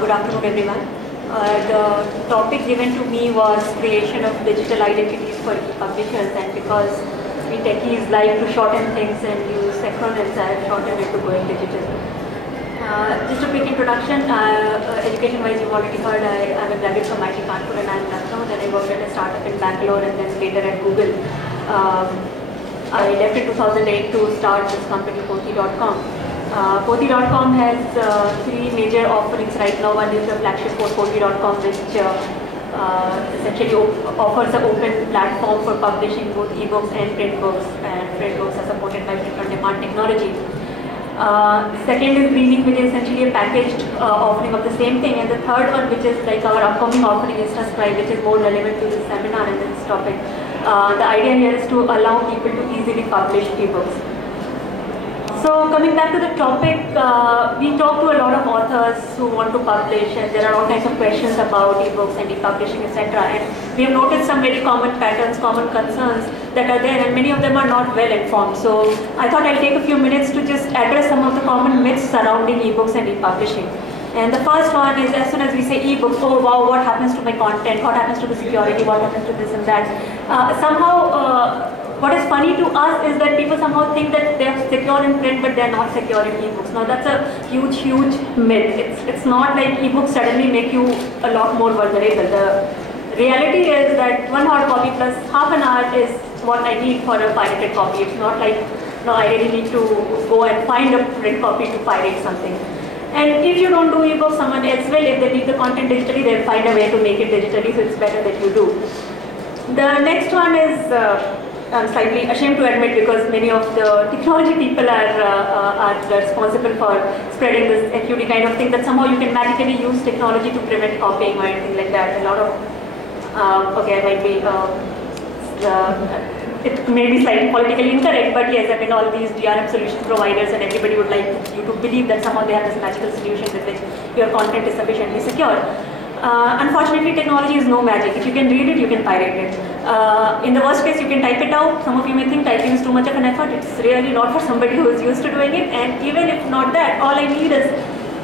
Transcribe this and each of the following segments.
Good afternoon, everyone. The topic given to me was creation of digital identities for e-publishers, and because we techies like to shorten things and use acronyms, I have shortened it to Going Digital. Just a quick introduction. Education-wise, you've already heard I'm a graduate from IIT Kanpur and I'm in Lucknow. Then I worked at a startup in Bangalore and then later at Google. I left in 2008 to start this company, Pothi.com. Pothi.com has three major offerings right now. One is the flagship for Pothi.com, which essentially offers an open platform for publishing both ebooks and print books, and print books are supported by print-on-demand technology. Second is Greening, which is essentially a packaged offering of the same thing, and the third one, which is like our upcoming offering, is Subscribe, which is more relevant to this seminar and this topic. The idea here is to allow people to easily publish ebooks. So coming back to the topic, we talk to a lot of authors who want to publish, and there are all kinds of questions about ebooks and e-publishing, etc. And we have noticed some very common patterns, common concerns that are there, and many of them are not well informed. So I thought I'll take a few minutes to just address some of the common myths surrounding ebooks and e-publishing. And the first one is, as soon as we say ebooks, oh wow, what happens to my content? What happens to the security? What happens to this and that? What is funny to us is that people somehow think that they're secure in print, but they're not secure in ebooks. Now that's a huge, huge myth. It's not like ebooks suddenly make you a lot more vulnerable. The reality is that 1 hard copy plus half an hour is what I need for a pirated copy. It's not like, no, I really need to go and find a print copy to pirate something. And if you don't do ebooks, someone else will. If they need the content digitally, they'll find a way to make it digitally, so it's better that you do. The next one is, I'm slightly ashamed to admit, because many of the technology people are responsible for spreading this FUD kind of thing, that somehow you can magically use technology to prevent copying or anything like that. A lot of, okay, I might be, it may be slightly politically incorrect, but yes, I mean, all these DRM solution providers and everybody would like you to believe that somehow they have this magical solution with which your content is sufficiently secure. Unfortunately, technology is no magic. If you can read it, you can pirate it. In the worst case, you can type it out. Some of you may think typing is too much of an effort. It's really not for somebody who is used to doing it. And even if not that, all I need is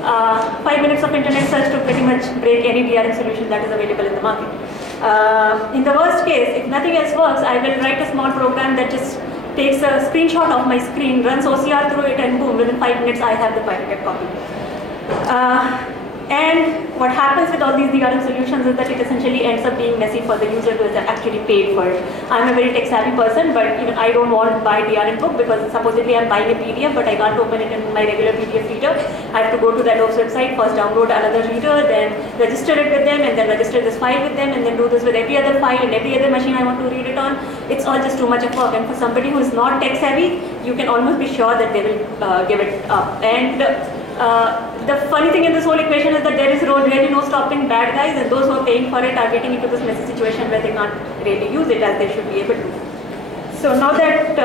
5 minutes of internet search to pretty much break any DRM solution that is available in the market. In the worst case, if nothing else works, I will write a small program that just takes a screenshot of my screen, runs OCR through it, and boom, within 5 minutes I have the pirated copy. And what happens with all these DRM solutions is that it essentially ends up being messy for the user who is actually paid for it. I'm a very tech savvy person, but even I don't want to buy DRM book because supposedly I'm buying a PDF, but I can't open it in my regular PDF reader. I have to go to that website, first download another reader, then register it with them, and then register this file with them, and then do this with every other file and every other machine I want to read it on. It's all just too much of work, and for somebody who is not tech savvy, you can almost be sure that they will give it up. And the funny thing in this whole equation is that there is really no stopping bad guys, and those who are paying for it are getting into this messy situation where they can't really use it as they should be able to. So now that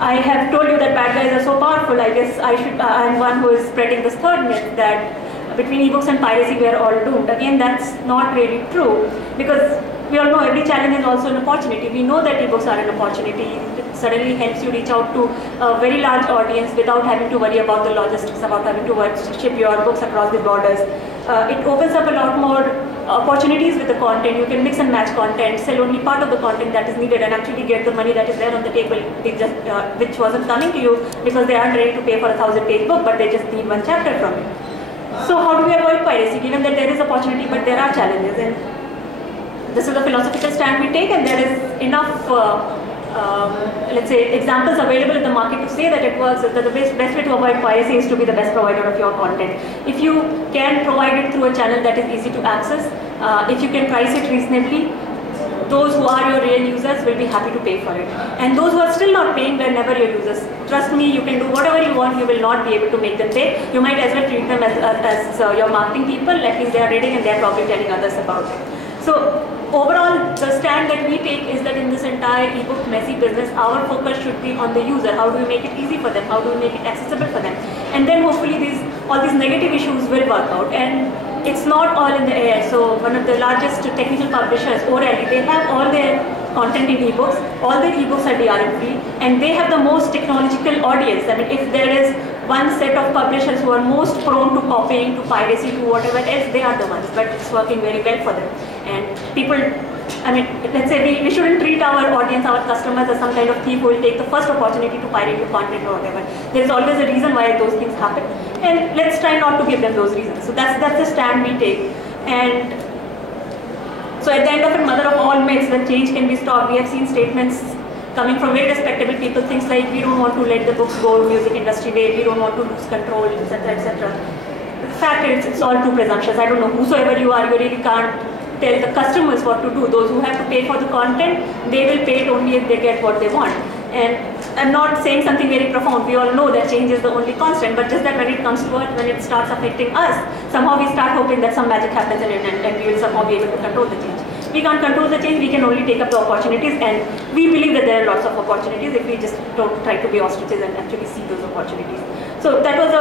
I have told you that bad guys are so powerful, I guess I'm one who is spreading this third myth that between ebooks and piracy we are all doomed. Again, that's not really true, because we all know every challenge is also an opportunity. We know that ebooks are an opportunity. It suddenly helps you reach out to a very large audience without having to worry about the logistics, about having to ship your books across the borders. It opens up a lot more opportunities with the content. You can mix and match content, sell only part of the content that is needed, and actually get the money that is there on the table, which wasn't coming to you because they aren't ready to pay for a 1000-page book, but they just need one chapter from it. So how do we avoid piracy, given that there is opportunity but there are challenges? And this is the philosophical stand we take, and there is enough, let's say, examples available in the market to say that it works. Is that the best way to avoid piracy is to be the best provider of your content. If you can provide it through a channel that is easy to access, if you can price it reasonably, those who are your real users will be happy to pay for it. And those who are still not paying, they're never your users. Trust me, you can do whatever you want, you will not be able to make them pay. You might as well treat them as your marketing people. At least they are reading and they're probably telling others about it. So overall, the stand that we take is that in this entire ebook messy business, our focus should be on the user. How do we make it easy for them? How do we make it accessible for them? And then hopefully all these negative issues will work out. And it's not all in the air. So one of the largest technical publishers, O'Reilly, they have all their content in ebooks. All their ebooks are DRM free, and they have the most technological audience. I mean, if there is one set of publishers who are most prone to copying, to piracy, to whatever else, they are the ones, but it's working very well for them. And people, I mean, let's say we shouldn't treat our audience, our customers as some kind of thief who will take the first opportunity to pirate your content or whatever. There is always a reason why those things happen, and let's try not to give them those reasons. So that's the stand we take. And so at the end of it, mother of all myths, that change can be stopped. We have seen statements coming from very respectable people, things like, we don't want to let the books go music industry way, we don't want to lose control, etc., etc. The fact is, it's all too presumptuous. I don't know, whosoever you are, you really can't tell the customers what to do. Those who have to pay for the content, they will pay it only if they get what they want. And I'm not saying something very profound. We all know that change is the only constant, but just that when it comes to it, when it starts affecting us, somehow we start hoping that some magic happens in it, and we will somehow be able to control the change. We can't control the change, we can only take up the opportunities, and we believe that there are lots of opportunities if we just don't try to be ostriches and actually see those opportunities. So that was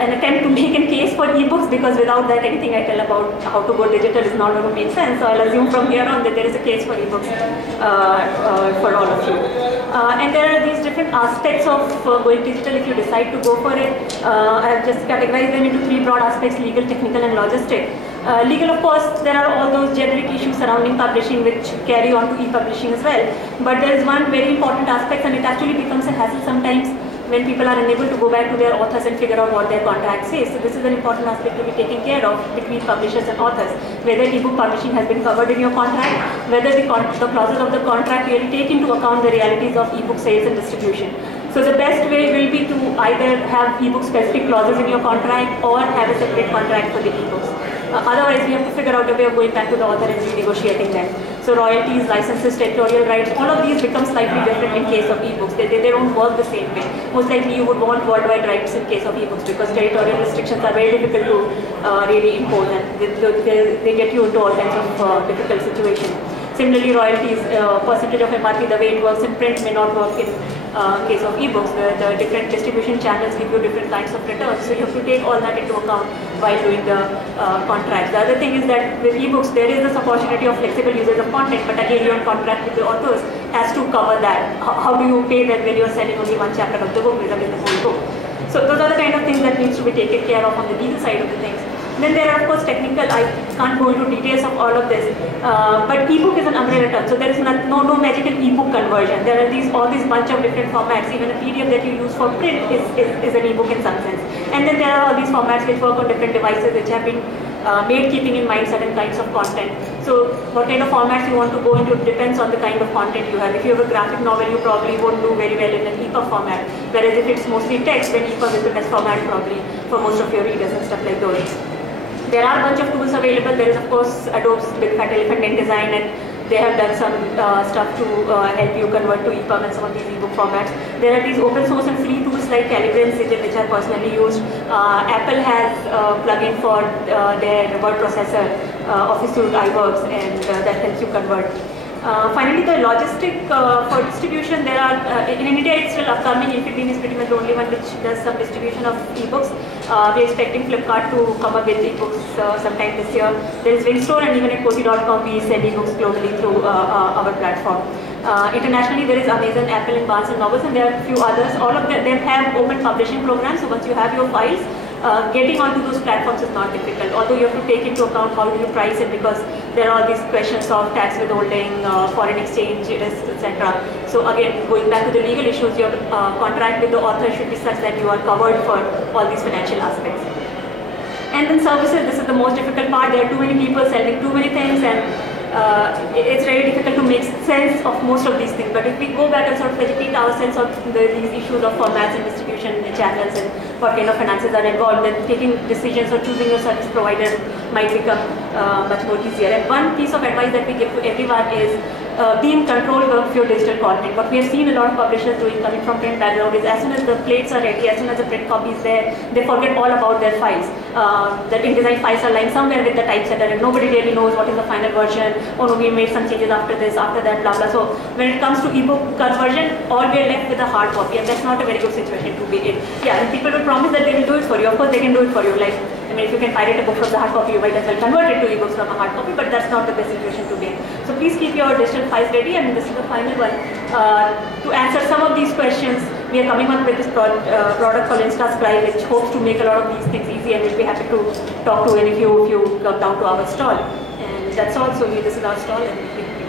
an attempt to make a case for ebooks, because without that, anything I tell about how to go digital is not going to make sense. So I'll assume from here on that there is a case for ebooks for all of you. And there are these different aspects of going digital if you decide to go for it. I have just categorized them into 3 broad aspects: legal, technical, and logistic. Legal, of course, there are all those generic issues surrounding publishing which carry on to e-publishing as well. But there is one very important aspect, and it actually becomes a hassle sometimes when people are unable to go back to their authors and figure out what their contract says. So this is an important aspect to be taken care of between publishers and authors. Whether ebook publishing has been covered in your contract, whether the clauses of the contract really take into account the realities of ebook sales and distribution. So the best way will be to either have ebook specific clauses in your contract or have a separate contract for the ebooks. Otherwise, we have to figure out a way of going back to the author and renegotiating them. So royalties, licenses, territorial rights, all of these become slightly different in case of ebooks. They don't work the same way. Most likely you would want worldwide rights in case of ebooks, because territorial restrictions are very difficult to really impose, and they get you into all kinds of difficult situations. Similarly, royalties, percentage of MRP, the way it works in print may not work in case of ebooks. The different distribution channels give you different kinds of returns, so you have to take all that into account while doing the contracts. The other thing is that with ebooks, there is this opportunity of flexible usage of content, but again, your contract with the authors has to cover that. How do you pay them when you're selling only one chapter of the book vis-a-vis the whole book? So those are the kind of things that needs to be taken care of on the legal side of the things. Then there are, of course, technical. I can't go into details of all of this, but ebook is an umbrella term, so there is no magical ebook conversion. There are all these bunch of different formats. Even a PDF that you use for print is an ebook in some sense. And then there are all these formats which work on different devices, which have been made keeping in mind certain kinds of content. So what kind of formats you want to go into depends on the kind of content you have. If you have a graphic novel, you probably won't do very well in an EPUB format, whereas if it's mostly text, then EPUB is the best format probably for most of your readers and stuff like those. There are a bunch of tools available. There is, of course, Adobe's Big Fat Elephant InDesign, and they have done some stuff to help you convert to EPUB and some of these ebook formats. There are these open source and free tools like Calibre and Sigil, which are personally used. Apple has a plugin for their word processor, Office Suite iWorks, and that helps you convert. Finally, the logistic for distribution, there are, in India it's still upcoming. Infibeam is pretty much the only one which does some distribution of ebooks. We're expecting Flipkart to come up with ebooks sometime this year. There is Wingstore, and even at Kosi.com we sell ebooks globally through our platform. Internationally, there is Amazon, Apple, and Barnes & Noble, and there are a few others. All of them have open publishing programs, so once you have your files, getting onto those platforms is not difficult, although you have to take into account how do you price it, because there are all these questions of tax withholding, foreign exchange risks, etc. So again, going back to the legal issues, your contract with the author should be such that you are covered for all these financial aspects. And then services, this is the most difficult part. There are too many people selling too many things, and it's very difficult to make sense of most of these things. But if we go back and sort of educate ourselves on these issues of formats and distribution and channels and what kind of finances are involved, then taking decisions or choosing your service provider might become much more easier. And one piece of advice that we give to everyone is be in control of your digital content. What we have seen a lot of publishers doing coming from print background is, as soon as the plates are ready, as soon as the print copy is there, they forget all about their files. The InDesign files are lying somewhere with the typesetter, and nobody really knows what is the final version. Oh no, we made some changes after this, after that, blah blah. So when it comes to ebook conversion, all we are left with a hard copy, and that's not a very good situation to be in. Yeah, and people will promise that they will do it for you. Of course, they can do it for you. Like, I mean, if you can pirate a book from the hard copy, you might as well convert it to ebooks from a hard copy, but that's not the best situation to be in. So please keep your digital files ready. I mean, this is the final one. To answer some of these questions, we are coming up with this product called InstaScribe, which hopes to make a lot of these things easy, and we'll be happy to talk to any of you if you come down to our stall. And that's all. So this is our stall, and